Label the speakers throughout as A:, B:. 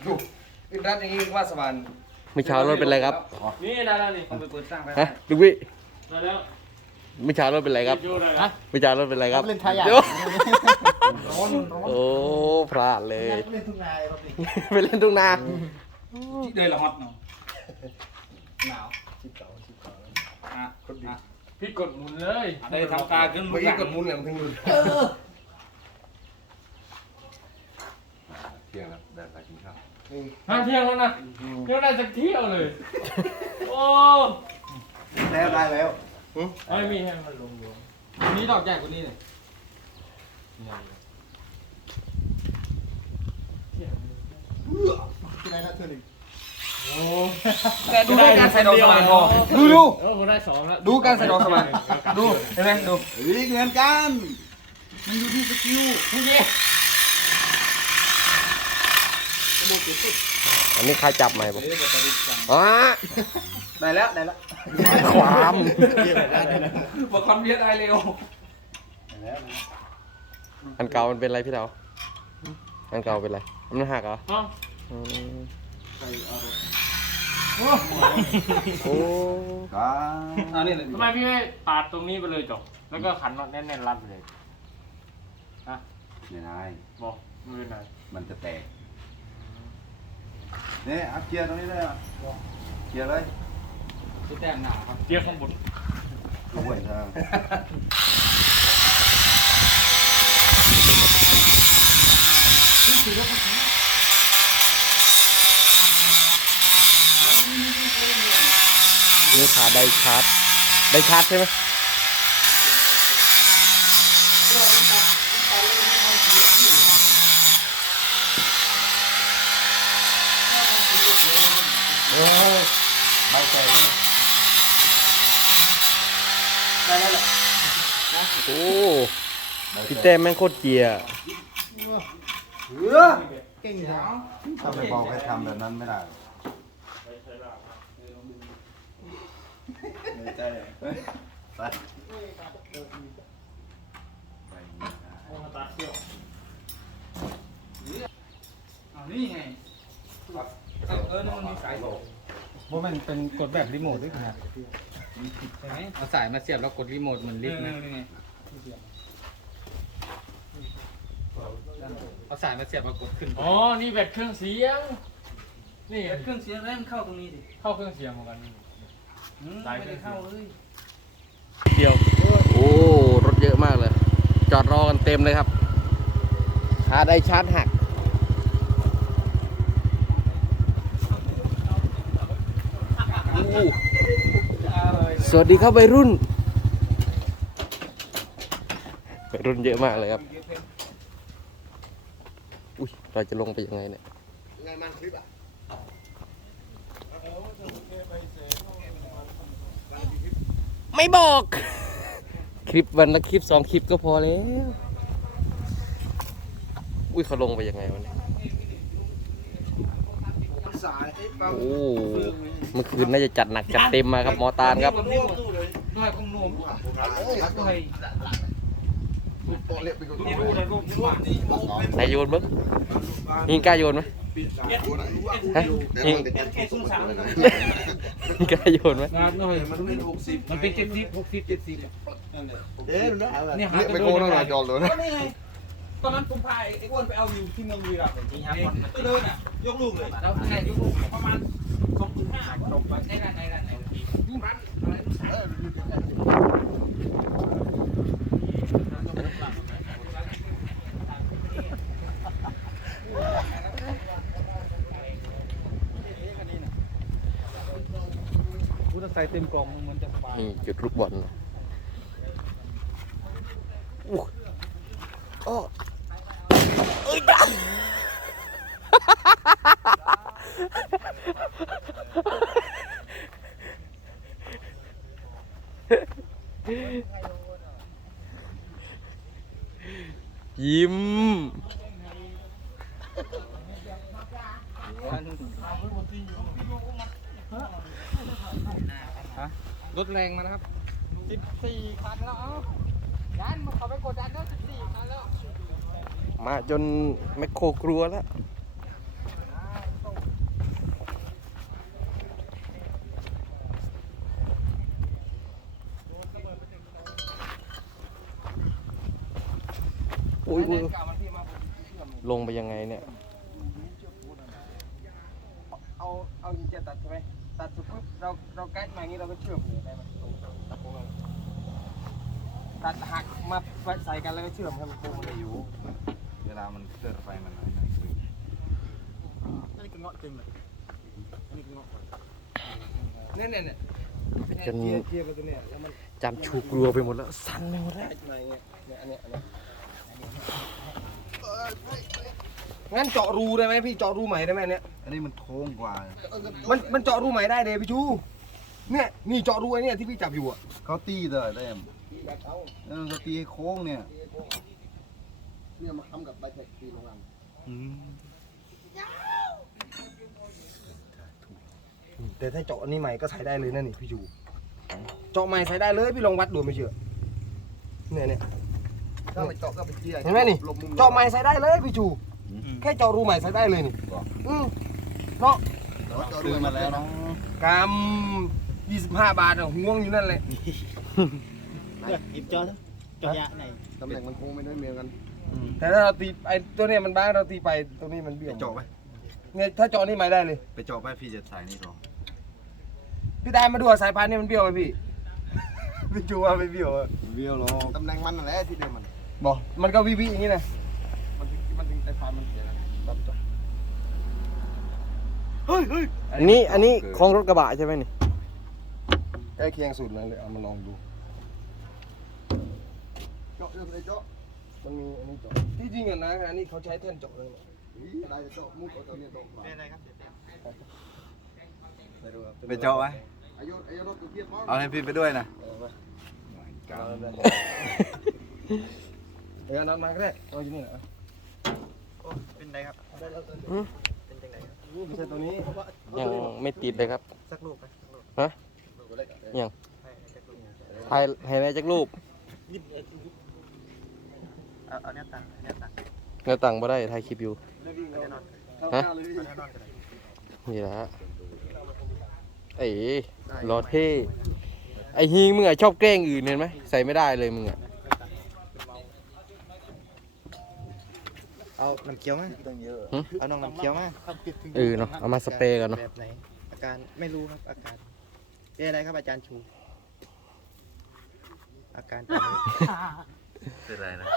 A: ดูอินรัตอย่างนี้ว่าสวรรค์
B: ไม่เช้ารถเป็นไรครับ
C: นี่ได้แล้วนี่
A: เอาไปเปิดสร้างไป
B: ฮะลูกพี่
C: ได้แล้ว
B: ไม่เช้ารถเป็นไรครับ
C: โยได้แล้ว
B: ไม่เช้ารถเป็นไรครับ
D: เล่นทายาท
B: โอ้
A: ร้อนร้อน
B: โอ้พลาดเลย
D: เล่นทุ่งนาครับนี่
B: ไปเล่นทุ่งนา
A: ที่เดินละฮอตเนาะหนาวชิบเก่าอ่ะคนดี
C: พี่กดหมุนเลย
A: ได้ทำตาขึ้นเมื่อกี้กดมุนเนี่ยมันถึงดู
E: เที่ยงแล้วได้ไปกินข้าว
C: ห้าเที่ยงแล้วนะเที่ยวได้สักเที่ยวเลย โอ้
D: แล้วได้แล้ว
C: ไม่มีให้มันลงรวม
A: อันนี้ดอกใหญ่กว่านี้เลย
D: ที่ไหนนะเธอหนึ่ง
C: โอ้
A: แต่ดูด้วยการใส่ดอกสว่านพอดู
C: ผมได้สองแล้ว
A: ดูการใส่ดอกสว่านดูเห็นไหมดู
D: เฮ้ยเหมือนกัน มันอยู่ที่สกิล
C: พี่เย่
B: อันนี้ใครจับใหม่ผมอ๋อ
A: ได้แล้วได้แล้ว
B: ความ
A: บอกคำเรียกได้เร็ว
B: อันเก่ามันเป็นไรพี่เต๋าอันเก่าเป็นไรมันหักเหรอ
C: อ๋อ
B: อืม
D: โอ้
B: โอ้
D: ก้า
A: อันนี้เลย
C: ทำไมพี่ไม่ปาดตรงนี้ไปเลยจบแล้วก็ขันน็อตแน่นๆรัดไปเลยฮะ
D: ไม่ได้
C: บอกมือไหน
D: มันจะแตกเนี่ยอัพเกียร์ตรงนี้เลยอ่ะเกียร์เลย
A: ที่แต้มหนาครับ
C: เกียร์ข้างบน
D: ด้วยครับ
B: นี่ขาได้ชาร์จได้ชาร์จใช่ไหมโอ้เบาใจเนี่ยโอ้พี่แต้มแม่งโคตรเกียร์
D: เก่งจังถ้าไม่บอกให้ทำแบบนั้นไม่ได้ไป
A: นี่ไงมันมีสายบอก
F: ว่ามันเป็นกดแบบรีโมทด้วยครับ
A: ใช่ไหม
F: เอาสายมาเสียบแล้วกดรีโมทเหมือนลิฟต์นะ
A: นี่ไง
F: เอาสายมาเสียบมากดขึ้น
C: อ๋อนี่แบตเครื่องเสียงนี่
A: เครื่องเสียงแล้วมันเข้าตรงนี้ดิ
C: เข้าเครื่องเสียงเหมือนกัน
A: ไม่ได้เข้าเลย
B: เดียวโอ้รถเยอะมากเลย จอดรอกันเต็มเลยครับขาได้ชาร์จหักโอ้สวัสดีครับวัยรุ่นวัยรุ่นเยอะมากเลยครับอุ้ยเราจะลงไปยังไงเนี่ย
D: ไงมันคลิปอ่ะ
B: ไม่บอก คลิปวันละคลิป2 คลิปก็พอแล้ว อุ้ยเขาลงไปยังไงวะเนี่ย
D: สายไอ้เป้า
B: โอ้เมื่อคืนน่าจะจัดหนักจัดเต็มมาครับหมอตาลครับ
A: ด้วยคงนวมด้วย
D: โปะเล็บไปก่อน
A: นี่ดูนะลูกนี่ว่าน
B: ายโยนมั้งยิงกล้าโยนไหมฮะยิง
A: แค่ซุ้มสามเลย
B: ยิงกล้าโยนไหม
A: งานหน่อยมันเป็น60มันเป็น70
D: เอ๊ะดูนะ
A: นี่หา
D: เล็บไปโก้ต้องหน่อยจอดเลย
A: ก็นี่ไงตอนนั้นผมพาไอ้อ้วนไปเอาอยู่ที่เมืองบุรีรัมย์จริงครับไปเลยน่ะยกลูกเลยแล้วแค่ยกลูกประมาณ2.5ตกไปได้กันไหนยิ่งรันอะไรกูจะใส่เต็มกล่องมันจะสบาย
B: นี่จุดลูกบอลนะอู้อ้อเอ้ยดังยิ้ม
F: รถแรงมานะครับ
A: 14 คันแล้วเอ้าดันเขาไปกดดันแล้ว14 คันแล้ว
B: มาจนแมคโครกลัวแล้วอุ้ยลงไปยังไงเนี่ย
A: เอาหินเจียตัดใช่ไหมตัดเสร็จปุ๊บเราแก๊สมาอย่างนี้เราก็เชื่อมเลยได้ไหมตัดโค้งตัดหักมาใส่กันแล้วก็เชื่อมให้มันโค้งเลยอยู่
D: เวลามันเกิดไฟมันนั่นคือ
A: นี่ก็เงาะจริงเลยนี่ก็เงาะเนี่ย
B: จน
A: เทียบกันตัวเนี่ยแล้วมัน
B: จำชูกลัวไปหมดแล้วสั่นไปหมดแล้ว
A: มาอย่างเงี้ยอันเนี้ยงั้นเจาะรูได้ไหมพี่เจาะรูใหม่ได้ไหมเนี่ย
D: อันนี้มันโค้งกว่า
A: มันเจาะรูใหม่ได้เลยพี่ชูเนี่ยนี่เจาะรูไอ้เนี่ยที่พี่จับอยู่อ่ะ
D: เขาตีเลยได้มเขาตีให้โค้งเนี่ย
A: เนี่ยมาทำกับใบเทคตีลงรังแต่ถ้าเจาะอันนี้ใหม่ก็ใช้ได้เลยนั่นนี่พี่ชูเจาะใหม่ใช้ได้เลยพี่ลองวัดดูไม่เชื่อเนี่ย
D: ถ้าไปเจาะก็ไปเจีย
A: เห็นไหมนี่เจาะใหม่ใช้ได้เลยพี่ชูแค่เจาะรูใหม่ใช้ได้เลยนี่เนาะ
D: ซื้อมาแล้วเนาะ
A: กำ25 บาทอ่ะห่วงอยู่นั่นแหละ
F: หยิบจอยะไหน
D: ตำแหน่งมันโค้งไม่ได้เหมือนกัน
A: แต่ถ้าเราตีไอ้ตัวเนี้ยมันบ้างเราตีไปตัวนี้มันเบี้
D: ไป
A: ยว
D: เจาะไป
A: เนี่ยถ้าเจาะนี่ไม่ได้เลย
D: ไปเจาะไปพี่จะใส่นี่รอ
A: พี่ตายมาดูสายพานนี่มันเบี้ยวไหมพี่ พี่จูว่าไม่เบี้ยวอ่ะ
D: เบี้ยวรอตำแหน่งมันนั่นแหละที่เดียวมัน
A: บอกมันก็วิอย่างนี้นะมันถึงสายพานมันเสียนะแบบเจาะเฮ้ย
B: อันนี้ของรถกระบะใช่ไหมนี่
A: ใกล้เคียงสุดเลยเอามาลองดู
D: เจาะเลยเจาะ
A: มันมีอันนี้เจาะที่จริงอ่ะนะอันนี้เขาใช้แท่นเจาะเลย
D: ได้เจาะมุกเอาตัวนี้ตรง
F: เป็นอะไรครับ
D: ไปเจาะไหมเอาให้พี่ไปด้วยนะ
A: เดี๋ยวนัดมาก็ได้ตัวอยู่นี่แหละ
F: เป็นไรครับ
A: ไม่ใช่ตัวนี้
B: ยังไม่ติดเลยครับ
F: สักลูกไป
B: ฮะยังถ่ายได้จากรูป
F: เอาเนี้ยตังเนี้ยตัง
B: เงาตังบ่ได้ถ่ายคลิปอยู่ ฮะ นี่แหละไอ้รอเท่ไอ้ฮิงมึงอะชอบแกล้งอื่นเห็นไหมใส่ไม่ได้เลยมึงอะ
F: เอาน้ำเคี้ยวมาเอาน้ำเคี้ยวมา
B: เนาะเอามาสเปรย์กันเนาะ
F: แบบไหนอาการไม่รู้ครับอาการเป็นอะไรครับอาจารย์ชู อาการตอนนี้
D: เป็นไรนะ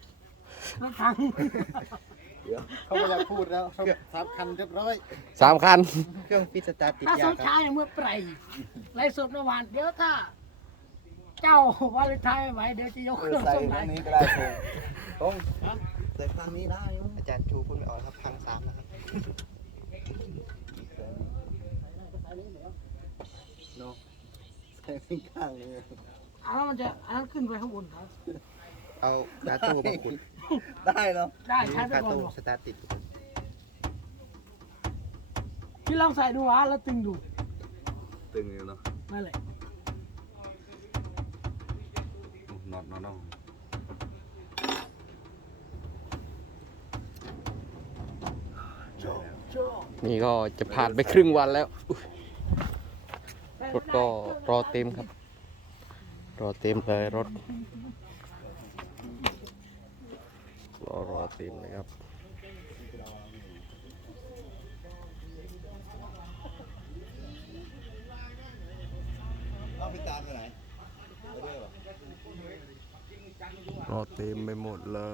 F: เขาไม่อยากพูดแล้ว3 คันเรียบร้อย
B: 3 คัน
F: เครื่องฟิตสตาร์ทติด
E: ถ้าย
F: า
E: สม
F: ค
E: ชา
F: รับ
E: ยเมื่อไปไล่สดเมื่อวานเดี๋ยวถ้า เจ้าวาเลนไทน์ไม่ไหวเดี๋ยวจะยกเครื่อง
D: ใส่
E: ส่งไหน
D: ตรงนี้ก็ได้โค้ง
F: ใส่ฟังนี้ได้อาจารย์ชูพูดไม่ออกครับพัง3นะครับ
D: ใส่ข้างเลย
E: อันนั้นมันจะอันนั้นขึ้นไปข้างบนครับ
F: เอาคาตู้มาขุด
D: ได้เนาะ
E: ได้ใช้ไป
F: คา
E: ก่อน
F: ตู้
E: บอก
F: สตาร์ทติด
E: พี่ลองใส่ดูวะแล้วตึงดู
D: ตึงอยู่เนาะ
E: นั่นแหละ
D: น็อตน็อต
B: นี่ก็จะผ่านไปครึ่งวันแล้วอุ๊ยรถก็รอเต็มครับ รอเต็มเลยรถรอเต็มเลยครับ
D: เอาไปตามไปไหนไปด้วยป่ะ
B: รอเต็มไปหมดเลย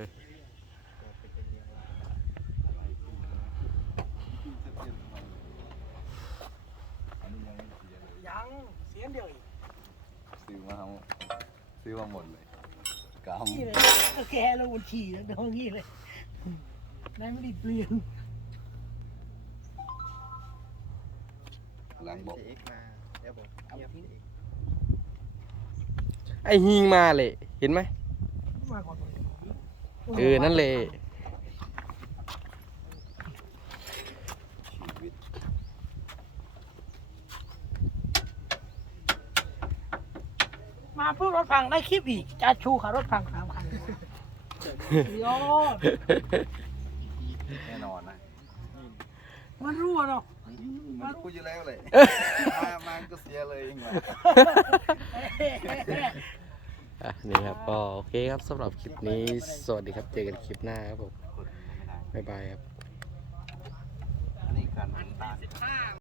E: ยังเสียงเดียวอีก
D: ซื้อมาหมดเลยก
E: นี่เลยก็แกแล้วบนฉี่แล้วเดี๋ยวงี้เลยนายไม่ได้เปลี่ยน
D: ำหลังบอก
F: CX มาเดี๋ยวบอกเงียบ CX
B: ไอ้ฮิงมาเลยเห็นไหม
E: มาก่อน
B: นั่นเลย
D: ชีวิต
E: มาเพื่อรถพังได้คลิปอีกจะชูขับรถพัง3 คันยอด
D: แน่นอนนะ
E: มันรั่วเนาะ
D: มันพูดอยู่แล้วเลยมาก็เสียเลยเองว่ะ
B: นี่ครับก็โอเคครับสำหรับคลิปนี้สวัสดีครับเจอกันคลิปหน้าครับผมบ๊ายบายครับ
D: นี่การ